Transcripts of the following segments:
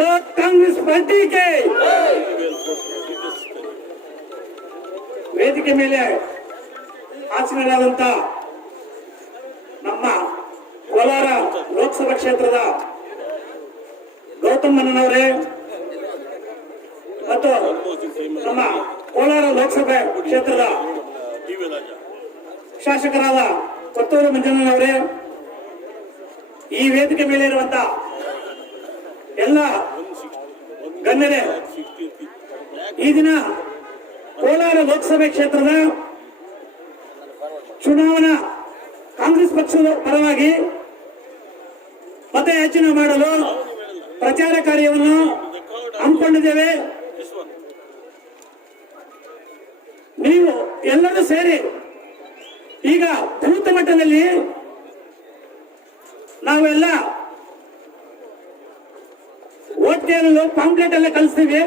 बोलो कांग्रेस पार्टी के ವೇದಿಕೆ ಮೇಲೆ ಆಸೀನರಾದಂತ ನಮ್ಮ ಕೋಲಾರ ಲೋಕಸಭಾ ಕ್ಷೇತ್ರದ ಗೌತಮ್ ಮನ್ನನವರೇ ಮತ್ತು ನಮ್ಮ ಕೋಲಾರ ಲೋಕಸಭೆ ಕ್ಷೇತ್ರದ ಶಾಸಕರಾದ ಕೊತ್ತೂರು ಮಂಜಣ್ಣನವರೇ, ಈ ವೇದಿಕೆ ಮೇಲೆ ಇರುವಂತ ಎಲ್ಲ ಗಣ್ಯರೇ, ಈ ದಿನ ಕೋಲಾರ ಲೋಕಸಭೆ ಕ್ಷೇತ್ರದ ಚುನಾವಣಾ ಕಾಂಗ್ರೆಸ್ ಪಕ್ಷದ ಪರವಾಗಿ ಮತಯಾಚನೆ ಮಾಡಲು ಪ್ರಚಾರ ಕಾರ್ಯವನ್ನು ಹಮ್ಮಿಕೊಂಡಿದ್ದೇವೆ. ನೀವು ಎಲ್ಲರೂ ಸೇರಿ ಈಗ ಬೂತ್ ಮಟ್ಟದಲ್ಲಿ ನಾವೆಲ್ಲ ವೋಟ್ ಕೇಳಲು ಪಾಂಪ್ಲೆಟ್ ಎಲ್ಲ ಕಳಿಸ್ತೀವಿ.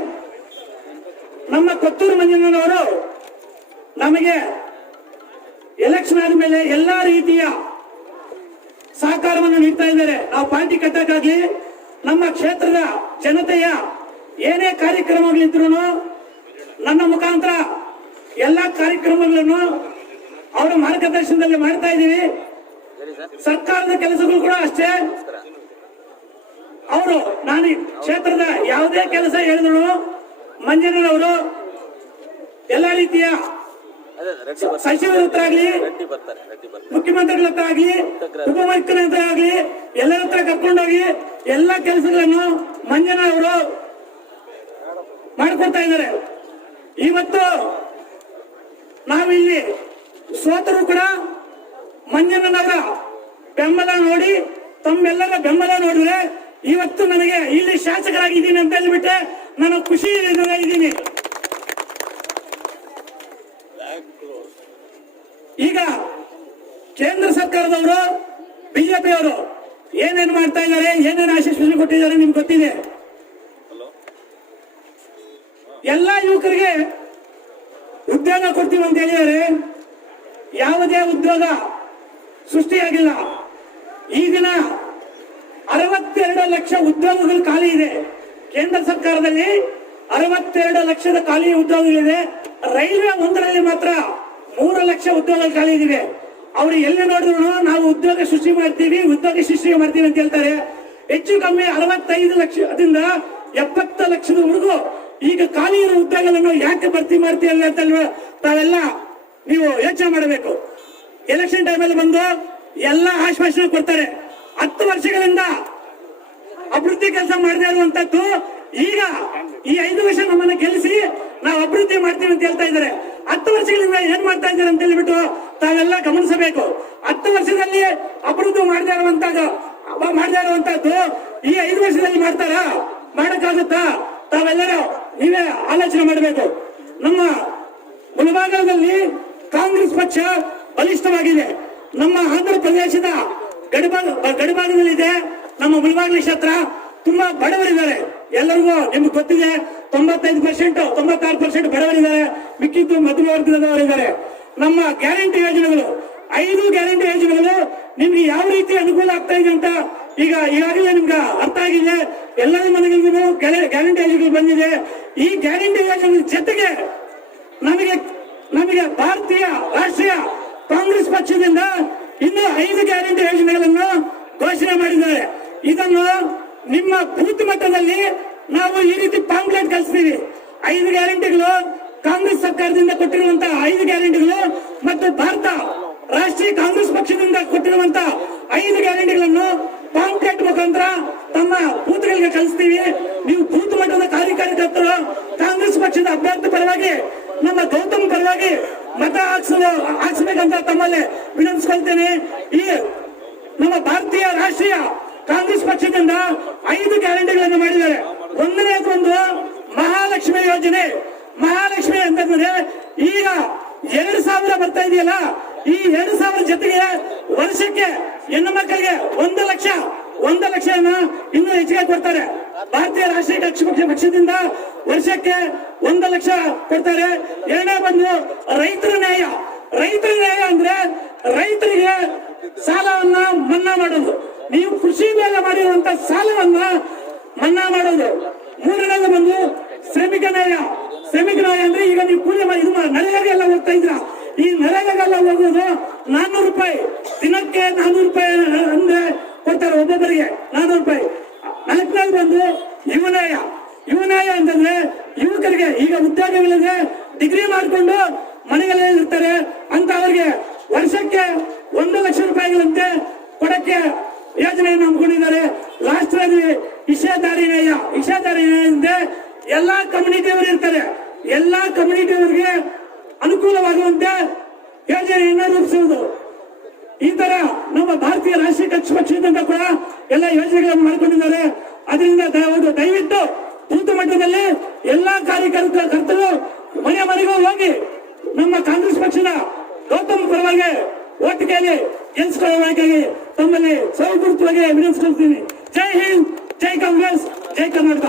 ನಮ್ಮ ಕೊತ್ತೂರು ಮಂಜಣ್ಣನವರು ನಮಗೆ ಎಲೆಕ್ಷನ್ ಆದ್ಮೇಲೆ ಎಲ್ಲಾ ರೀತಿಯ ಸಹಕಾರವನ್ನು ನೀಡ್ತಾ ಇದ್ದಾರೆ. ನಾವು ಪಾರ್ಟಿ ಕಟ್ಟಕ್ಕಾಗ್ಲಿ, ನಮ್ಮ ಕ್ಷೇತ್ರದ ಜನತೆಯ ಏನೇ ಕಾರ್ಯಕ್ರಮಗಳಿದ್ರು ನನ್ನ ಮುಖಾಂತರ ಎಲ್ಲಾ ಕಾರ್ಯಕ್ರಮಗಳನ್ನು ಅವರ ಮಾರ್ಗದರ್ಶನದಲ್ಲಿ ಮಾಡ್ತಾ ಇದ್ದೀವಿ. ಸರ್ಕಾರದ ಕೆಲಸಗಳು ಕೂಡ ಅಷ್ಟೇ. ಅವರು ನಾನು ಕ್ಷೇತ್ರದ ಯಾವುದೇ ಕೆಲಸ ಹೇಳಿದ್ರು ಮಂಜಣ್ಣನವರು ಎಲ್ಲ ರೀತಿಯ ಸಚಿವರ ಹತ್ರ ಆಗ್ಲಿ, ಮುಖ್ಯಮಂತ್ರಿಗಳ ಹತ್ರ ಆಗ್ಲಿ, ಉಪಮುಖ್ಯಮಂತ್ರಿ ಹತ್ರ ಆಗ್ಲಿ, ಎಲ್ಲರ ಹತ್ರ ಕರ್ಕೊಂಡೋಗಿ ಎಲ್ಲ ಕೆಲಸಗಳನ್ನು ಮಂಜಣ್ಣನವರು ಮಾಡಿಕೊಡ್ತಾ ಇದ್ದಾರೆ. ಇವತ್ತು ನಾವಿಲ್ಲಿ ಸೋತರು ಕೂಡ ಮಂಜಣ್ಣನವರ ಬೆಂಬಲ ನೋಡಿ, ತಮ್ಮೆಲ್ಲರ ಬೆಂಬಲ ನೋಡಿದ್ರೆ ಇವತ್ತು ನನಗೆ ಇಲ್ಲಿ ಶಾಸಕರಾಗಿದ್ದೀನಿ ಅಂತ ಹೇಳ್ಬಿಟ್ಟೆ ನಾನು ಖುಷಿ ಇದ್ದೀನಿ. ಈಗ ಕೇಂದ್ರ ಸರ್ಕಾರದವರು, ಬಿಜೆಪಿಯವರು ಏನೇನು ಮಾಡ್ತಾ ಇದ್ದಾರೆ, ಏನೇನು ಆಶ್ವಾಸನೆ ಕೊಟ್ಟಿದ್ದಾರೆ ನಿಮ್ಗೆ ಗೊತ್ತಿದೆ. ಎಲ್ಲಾ ಯುವಕರಿಗೆ ಉದ್ಯೋಗ ಕೊಡ್ತೀವಿ ಅಂತ ಹೇಳಿದರೆ ಯಾವುದೇ ಉದ್ಯೋಗ ಸೃಷ್ಟಿಯಾಗಿಲ್ಲ. ಈ ದಿನ 62 ಲಕ್ಷ ಉದ್ಯೋಗಗಳು ಖಾಲಿ ಇದೆ. ಕೇಂದ್ರ ಸರ್ಕಾರದಲ್ಲಿ 62 ಲಕ್ಷದ ಖಾಲಿ ಉದ್ಯೋಗಗಳಿದೆ. ರೈಲ್ವೆ ಒಂದರಲ್ಲಿ ಮಾತ್ರ 3 ಲಕ್ಷ ಉದ್ಯೋಗಗಳು ಖಾಲಿ ಇದಿವೆ. ಅವರು ಎಲ್ಲಿ ನೋಡಿದ್ರು ನಾವು ಉದ್ಯೋಗ ಸೃಷ್ಟಿ ಮಾಡ್ತೀವಿ ಅಂತ ಹೇಳ್ತಾರೆ. ಹೆಚ್ಚು ಕಮ್ಮಿ 65 ಲಕ್ಷದಿಂದ 70 ಲಕ್ಷದವರೆಗೂ ಈಗ ಖಾಲಿ ಇರೋ ಉದ್ಯೋಗಗಳನ್ನು ಯಾಕೆ ಭರ್ತಿ ಮಾಡ್ತೀವಿ ಅಂತ ತಾವೆಲ್ಲ ನೀವು ಯೋಚನೆ ಮಾಡಬೇಕು. ಎಲೆಕ್ಷನ್ ಟೈಮಲ್ಲಿ ಬಂದು ಎಲ್ಲ ಆಶ್ವಾಸನೆ ಕೊಡ್ತಾರೆ. 10 ವರ್ಷಗಳಿಂದ ಅಭಿವೃದ್ಧಿ ಕೆಲಸ ಮಾಡದೇ ಇರುವಂತದ್ದು ಈಗ ಈ 5 ವರ್ಷ ನಮ್ಮನ್ನ ಗೆಲ್ಲಿಸಿ ನಾವು ಅಭಿವೃದ್ಧಿ ಮಾಡ್ತೀವಿ ಅಂತ ಹೇಳ್ತಾ ಇದ್ದಾರೆ. 10 ವರ್ಷಗಳಿಂದ ಏನ್ ಮಾಡ್ತಾ ಇದ್ದಾರೆ ಅಂತ ಹೇಳ್ಬಿಟ್ಟು ತಾವೆಲ್ಲ ಗಮನಿಸಬೇಕು. 10 ವರ್ಷದಲ್ಲಿ ಅಭಿವೃದ್ಧಿ ಮಾಡದೇ ಇರುವಂತದ್ದು ಈ 5 ವರ್ಷದಲ್ಲಿ ಮಾಡ್ತಾರಾ? ಮಾಡಕ್ಕಾಗುತ್ತಾ? ತಾವೆಲ್ಲರೂ ನೀವೇ ಆಲೋಚನೆ ಮಾಡಬೇಕು. ನಮ್ಮ ಮುಳಬಾಗಲದಲ್ಲಿ ಕಾಂಗ್ರೆಸ್ ಪಕ್ಷ ಬಲಿಷ್ಠವಾಗಿದೆ. ನಮ್ಮ ಆಂಧ್ರ ಪ್ರದೇಶದ ಗಡಿಭಾಗದಲ್ಲಿದೆ. ನಮ್ಮ ಮುಳಬಾಗಿಲು ಕ್ಷೇತ್ರ ತುಂಬಾ ಬಡವರಿದ್ದಾರೆ. ಎಲ್ಲರಿಗೂ ನಿಮ್ಗೆ ಗೊತ್ತಿದೆ. 95%, 96% ಬಡವರಿದ್ದಾರೆ. ಮಿಕ್ಕಿದ್ದು ಮಧ್ಯಮ ವರ್ಗದವರಿದ್ದಾರೆ. ನಮ್ಮ ಗ್ಯಾರಂಟಿ ಯೋಜನೆಗಳು, 5 ಗ್ಯಾರಂಟಿ ಯೋಜನೆಗಳು ನಿಮ್ಗೆ ಯಾವ ರೀತಿ ಅನುಕೂಲ ಆಗ್ತಾ ಇದೆ ಅಂತ ಈಗಾಗಲೇ ನಿಮ್ಗೆ ಅರ್ಥ ಆಗಿದೆ. ಎಲ್ಲರ ಮನೆಗಳಿಗೂ ಗ್ಯಾರಂಟಿ ಯೋಜನೆಗಳು ಬಂದಿದೆ. ಈ ಗ್ಯಾರಂಟಿ ಯೋಜನೆ ಜೊತೆಗೆ ನಮಗೆ ಭಾರತೀಯ ರಾಷ್ಟ್ರೀಯ ಕಾಂಗ್ರೆಸ್ ಪಕ್ಷದಿಂದ ಇನ್ನು 5 ಗ್ಯಾರಂಟಿ ಯೋಜನೆಗಳನ್ನು ಘೋಷಣೆ ಮಾಡಿದ್ದಾರೆ. ಇದನ್ನು ನಿಮ್ಮ ಬೂತ್ ಮಟ್ಟದಲ್ಲಿ ನಾವು ಈ ರೀತಿ ಪಾಂಪ್ಲೆಟ್ ಕಳಿಸ್ತೀವಿ. 5 ಗ್ಯಾರಂಟಿಗಳು, ಕಾಂಗ್ರೆಸ್ ಸರ್ಕಾರದಿಂದ ಕೊಟ್ಟಿರುವಂತಹ 5 ಗ್ಯಾರಂಟಿಗಳು ಮತ್ತು ಭಾರತ ರಾಷ್ಟ್ರೀಯ ಕಾಂಗ್ರೆಸ್ ಪಕ್ಷದಿಂದ ಕೊಟ್ಟಿರುವಂತಹ 5 ಗ್ಯಾರಂಟಿಗಳನ್ನು ಪಾಂಪ್ಲೆಟ್ ಮುಖಾಂತರ ತಮ್ಮ ಬೂತ್ಗಳಿಗೆ ಕಳಿಸ್ತೀವಿ. ನೀವು ಬೂತ್ ಮಟ್ಟದ ಕಾರ್ಯಕರ್ತರು ಕಾಂಗ್ರೆಸ್ ಪಕ್ಷದ ಅಭ್ಯರ್ಥಿ ಪರವಾಗಿ, ನಮ್ಮ ಗೌತಮ್ ಪರವಾಗಿ ಮತ ಹಾಕ್ಸ್ಬೇಕಂತ ತಮ್ಮಲ್ಲಿ ವಿನಂತಿಸ್ಕೊಳ್ತೇನೆ. ಈ ನಮ್ಮ ಭಾರತೀಯ ರಾಷ್ಟ್ರೀಯ ಕಾಂಗ್ರೆಸ್ ಪಕ್ಷದಿಂದ 5 ಗ್ಯಾರಂಟಿಗಳನ್ನು ಮಾಡಿದ್ದಾರೆ. ಒಂದನೇದೊಂದು ಮಹಾಲಕ್ಷ್ಮಿ ಯೋಜನೆ. ಮಹಾಲಕ್ಷ್ಮಿ ಅಂತಂದ್ರೆ ಈಗ 2,000 ಬರ್ತಾ ಇದೆಯಲ್ಲ, ಈ 2,000 ಜೊತೆಗೆ ವರ್ಷಕ್ಕೆ ಹೆಣ್ಣು ಮಕ್ಕಳಿಗೆ 1 ಲಕ್ಷ ಇನ್ನೂ ಹೆಚ್ಚಿಗೆ ಕೊಡ್ತಾರೆ. ಭಾರತೀಯ ರಾಷ್ಟ್ರೀಯ ಪಕ್ಷದಿಂದ ವರ್ಷಕ್ಕೆ 1 ಲಕ್ಷ ಕೊಡ್ತಾರೆ. ಎರಡನೇ ಬಂದು ರೈತರ ನ್ಯಾಯ. ರೈತರ ನ್ಯಾಯ ಅಂದ್ರೆ ರೈತರಿಗೆ ಸಾಲವನ್ನ ಮನ್ನಾ ಮಾಡೋದು. ನೀವು ಕೃಷಿ ಮೇಲೆ ಮಾಡಿರುವಂತ ಸಾಲವನ್ನ ಮನ್ನಾ ಮಾಡೋದು. ಹೌದು. ಮೂರನೇದು ಬಂದು ಶ್ರಮಿಕ ನ್ಯಾಯ. ಶ್ರಮಿಕ ನ್ಯಾಯ ಅಂದ್ರೆ ಈಗ ನೀವು ಕೂಲಿ ಇದು ನರೇಗಾಗೆಲ್ಲ ಹೋಗ್ತಾ ಇದ್ರ, ಈ ನರೇಗಾಗೆಲ್ಲ ಹೋಗೋದು 400 ರೂಪಾಯಿ ದಿನಕ್ಕೆ, 400 ರೂಪಾಯಿ ಅಂದ್ರೆ ಕೊಡ್ತಾರೆ ಒಬ್ಬೊಬ್ಬರಿಗೆ 400 ರೂಪಾಯಿ. ನಾಲ್ಕನೇದು ಬಂದು ಯುವ ನ್ಯಾಯ. ಯುವ ನ್ಯಾಯ ಅಂತಂದ್ರೆ ಯುವಕರಿಗೆ ಈಗ ಉದ್ಯೋಗಗಳಿಗೆ ಡಿಗ್ರಿ ಮಾಡಿಕೊಂಡು ಮನೆಗಳೇ ಇರ್ತಾರೆ ಅಂತ ಅವರಿಗೆ ವರ್ಷಕ್ಕೆ 1 ಲಕ್ಷ ರೂಪಾಯಿಗಳಂತೆ ಕೊಡಕ್ಕೆ ಯೋಜನೆಯನ್ನು ಹಮ್ಮಿಕೊಂಡಿದ್ದಾರೆ. ಲಾಸ್ಟ್ ಅಲ್ಲಿ ಇಶಾದಾರಿ ನ್ಯಾಯ. ಇಶಾದಾರಿ ನ್ಯಾಯ ಅಂದ್ರೆ ಎಲ್ಲಾ ಕಮ್ಯುನಿಟಿಯವರು ಇರ್ತಾರೆ, ಎಲ್ಲಾ ಕಮ್ಯುನಿಟಿಯವರಿಗೆ ಅನುಕೂಲವಾಗುವಂತೆ ಯೋಜನೆಯನ್ನು ರೂಪಿಸುವುದು. ಈ ತರ ನಮ್ಮ ಭಾರತೀಯ ರಾಷ್ಟ್ರೀಯ ಕಕ್ಷ ಪಕ್ಷದಿಂದ ಕೂಡ ಎಲ್ಲ ಯೋಜನೆಗಳನ್ನು ಮಾಡಿಕೊಂಡಿದ್ದಾರೆ. ಅದರಿಂದ ದಯವಿಟ್ಟು ಬೂತ್ ಮಟ್ಟದಲ್ಲಿ ಎಲ್ಲಾ ಕಾರ್ಯಕರ್ತರು ಮನೆ ಮನೆಗೂ ಹೋಗಿ ನಮ್ಮ ಕಾಂಗ್ರೆಸ್ ಪಕ್ಷದ ಗೌತಮ್ ಪರವಾಗಿ ಓಟ್ ಕೇಳಿ ಗೆಲ್ಸ್ಕೊಳ್ಳೋಕೆ ತಮ್ಮಲ್ಲಿ ಸೌಹೃದವಾಗಿ ವಿನಂತಿಸ್ಕೊಳ್ತೀನಿ. ಜೈ ಹಿಂದ್, ಜೈ ಕಾಂಗ್ರೆಸ್, ಜೈ ಕರ್ನಾಟಕ.